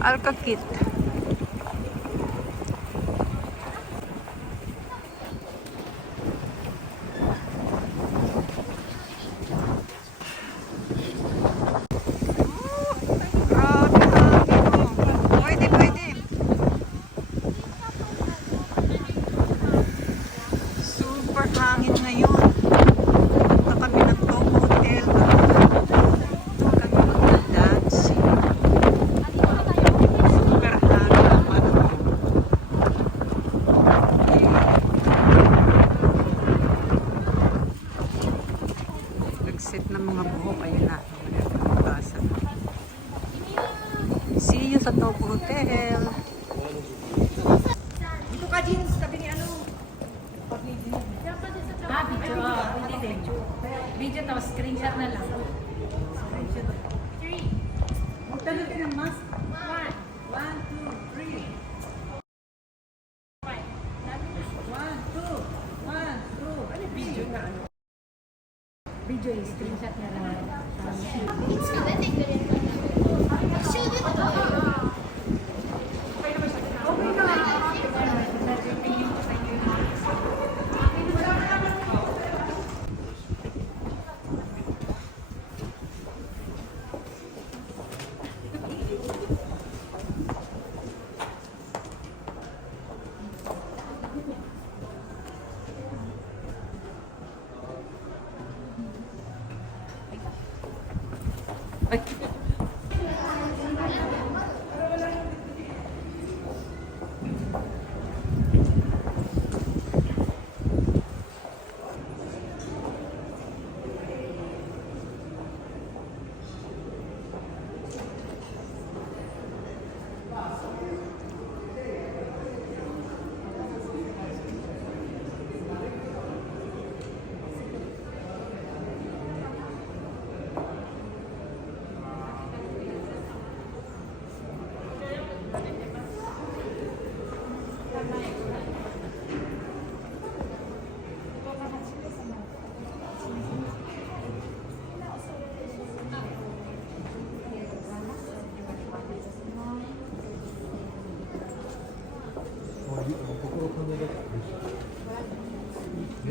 Alka kit. Hangin ngayon. Punta kami ng Top Hotel. Doon kami mag-dancing. Super hangin naman. Nag-set ng mga buhok. Ayun na. See you sa Top Hotel. Dito ka din sa tabi ni ano. Video to, screenshot na lang. Screenshot. 3. Magtanong ka ng mask. 1, 2, 3. 1, 2, 1, 2. Ano video na ano? Video is screenshot na lang.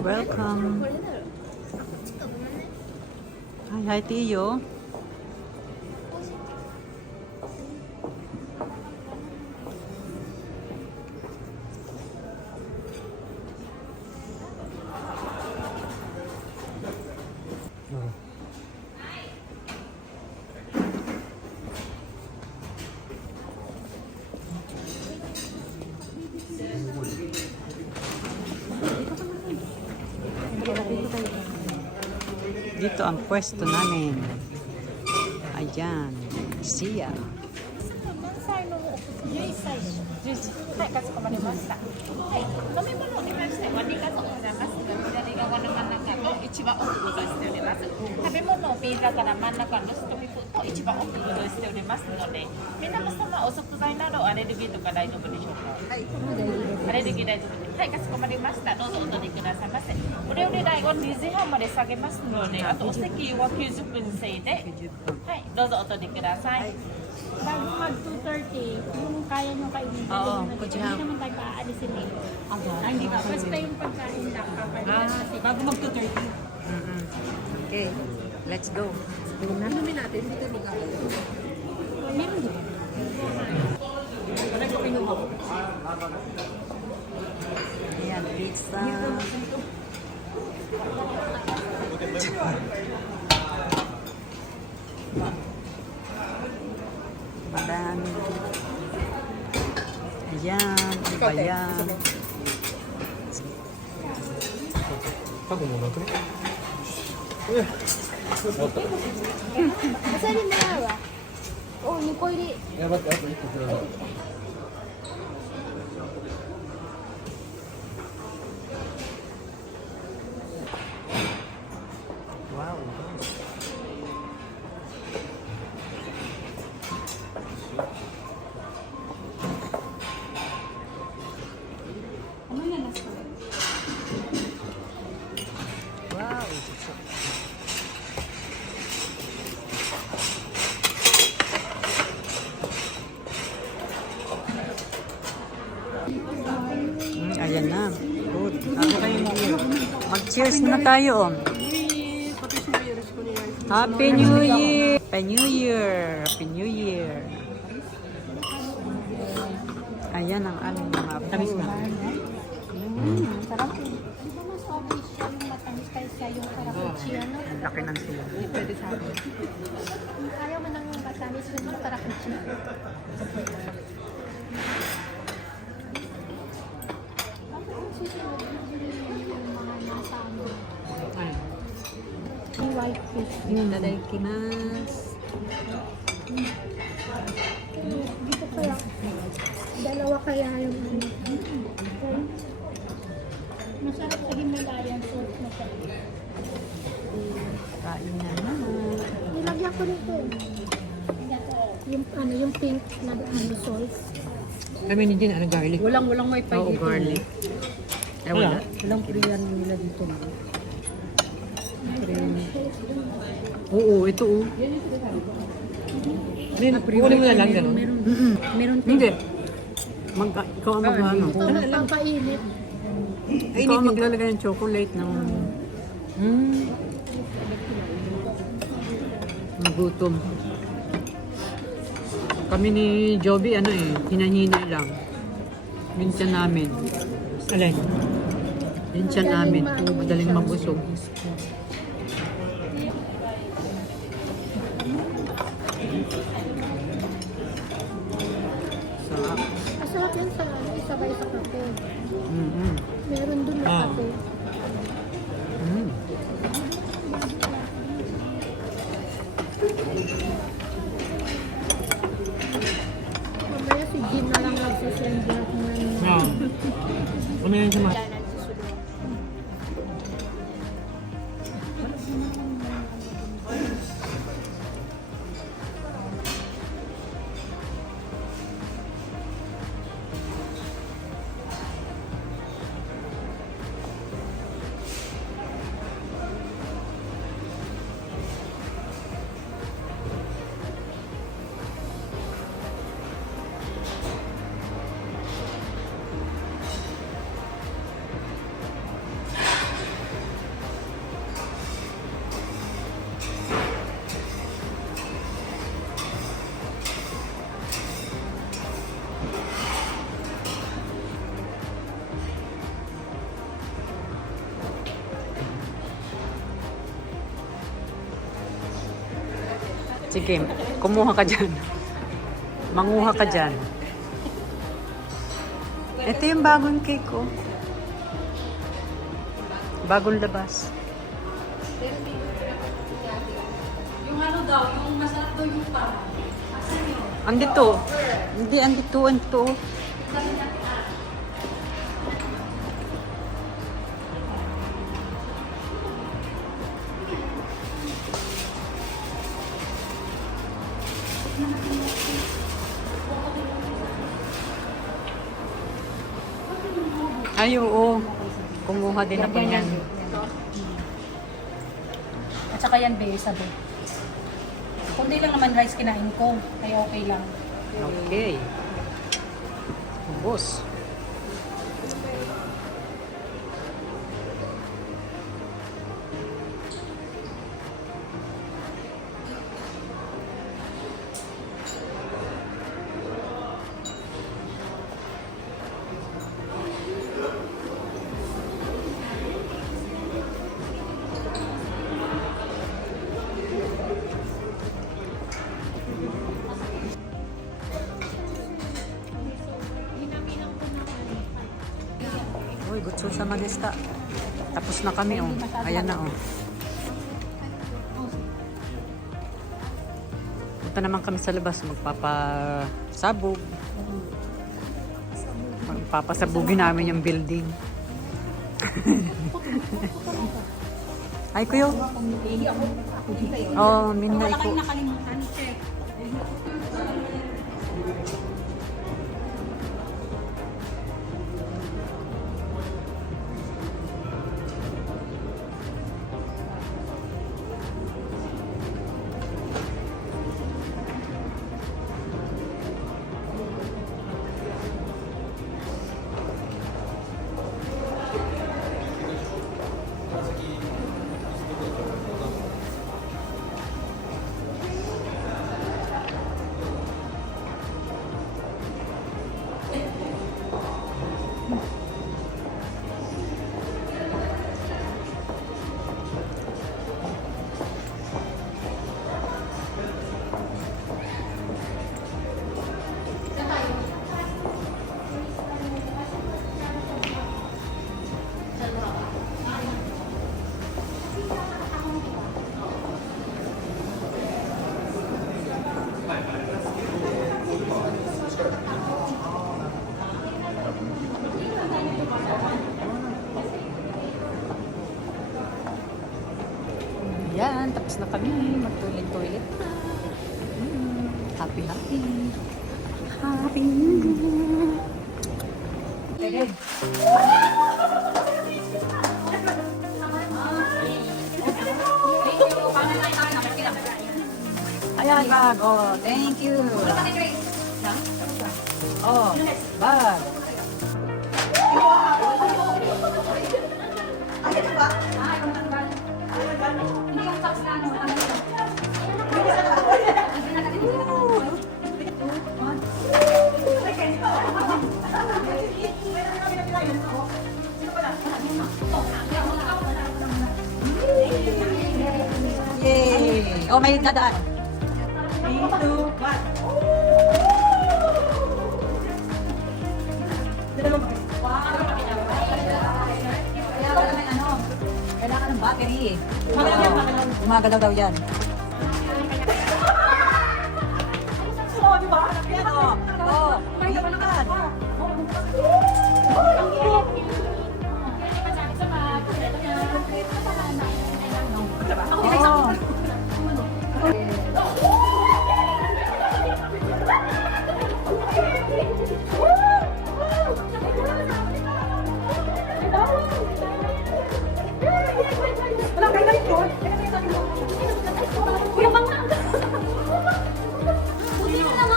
Welcome. Hi, Tiyo. Dito ang pwesto namin. Ayan. Siya. はい、かしこまりました。はい、飲み物に関しては2か所ございます。左側の真ん中と一番奥ご用意しております。食べ物をピザから真ん中のストックと一番奥ご用意しておりますので、皆様お食材などアレルギーとか大丈夫でしょうか。はい、アレルギー大丈夫です。はい、かしこまりました。どうぞお取りくださいませ。お料理代を2時半まで下げますので、あとお席は90分制で、はい、どうぞお取りください。Bago mag 2:30, yung kaya nyo kainin. Oo, Hindi kutsya. naman tayo paalisin eh. Hindi ka. Basta yung pagkain lang. Kasi bago mag 2:30. Okay. Let's go. Inumin natin. Dito ni Gabi. meron din. Ayan, pizza. Madami. Ayan, iba yan. タコもなくねアサリもらうわ。お、2個入り。やばってあと1個ください Wow. Wow. cheers na tayo. Happy New Year! Happy New Year! Happy New Year! Ayan ang aming mga tamis na. Sarap eh. Di ba mas okay siya yung matamis kaysa yung Frappuccino? Ang laki ng sila. Ayaw mo nang matamis yung Frappuccino. Bakit ang susunod yung mga nasa ano? Yung white fish. Itadakimasu. Dito kaya. Dalawa kaya yung ano. Masarap sa Himalayan salt na siya. Kain na naman. Nilagyan ko nito. Yung ano, yung pink na ano salt. Kami ni Jin, ano garlic? Walang wifi Oo, dito. garlic. Eh, wala. Walang Korean nila dito. Oo, ito oh. Kunin mo na lang gano'n. Meron hindi. Ikaw ang mag-ano. Ito magpapainit. Ikaw ang maglalagay ng chocolate ng nagutom. Kami ni Joby, ano eh, hinahinay lang. Minsan namin. Alin? Minsan namin. Madaling mabusog. Sarap. Masarap yan sa ano, isabay sa kape. Mm-hmm. Meron dun na kape. Mm. Mamaya si Jin na lang nagsisend lahat ng Oo. Ano yan sa mga? Sige, kumuha ka dyan. Manguha ka dyan. Ito yung bagong cake ko. Bagong labas. Yung ano daw, yung masarap daw yung pa. Asan yun? Andito. Hindi, andito. Ay, oo. Kumuha din ako niyan. At saka yan, be, sabi. Kundi lang naman rice kinain ko, kaya okay lang. Okay. Ubos. Uy, gutso sa Manista. Tapos na kami, oh. Ayan na, oh. Punta naman kami sa labas. Magpapasabog. Magpapasabugin namin yung building. Ay, kuyo. Oh, midnight ko. Nakalimutan, check. Tapos na kami. Mag-toilet-toilet. Happy, happy. Happy. Ayan, bag. Oh, thank you. Oh, bag. Yay! Oh, may dadaan. 3, 2, 1. Kailangan ng battery eh. Umaga daw yan. Oh, di ba? Oh, ikan. Oh.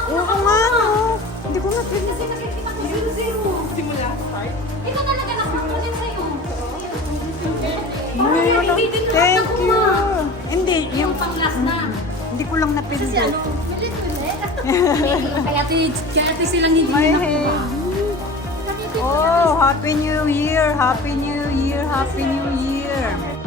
Oo nga, no. Hindi ko Ikaw talaga nakakulit sa'yo. Thank you. Hindi, Yung pang-last na. hindi ko lang napindot. Kasi ano, ulit-ulit. Kaya ito silang hindi My na head. Oh, Happy New Year! Happy New Year! Happy New Year!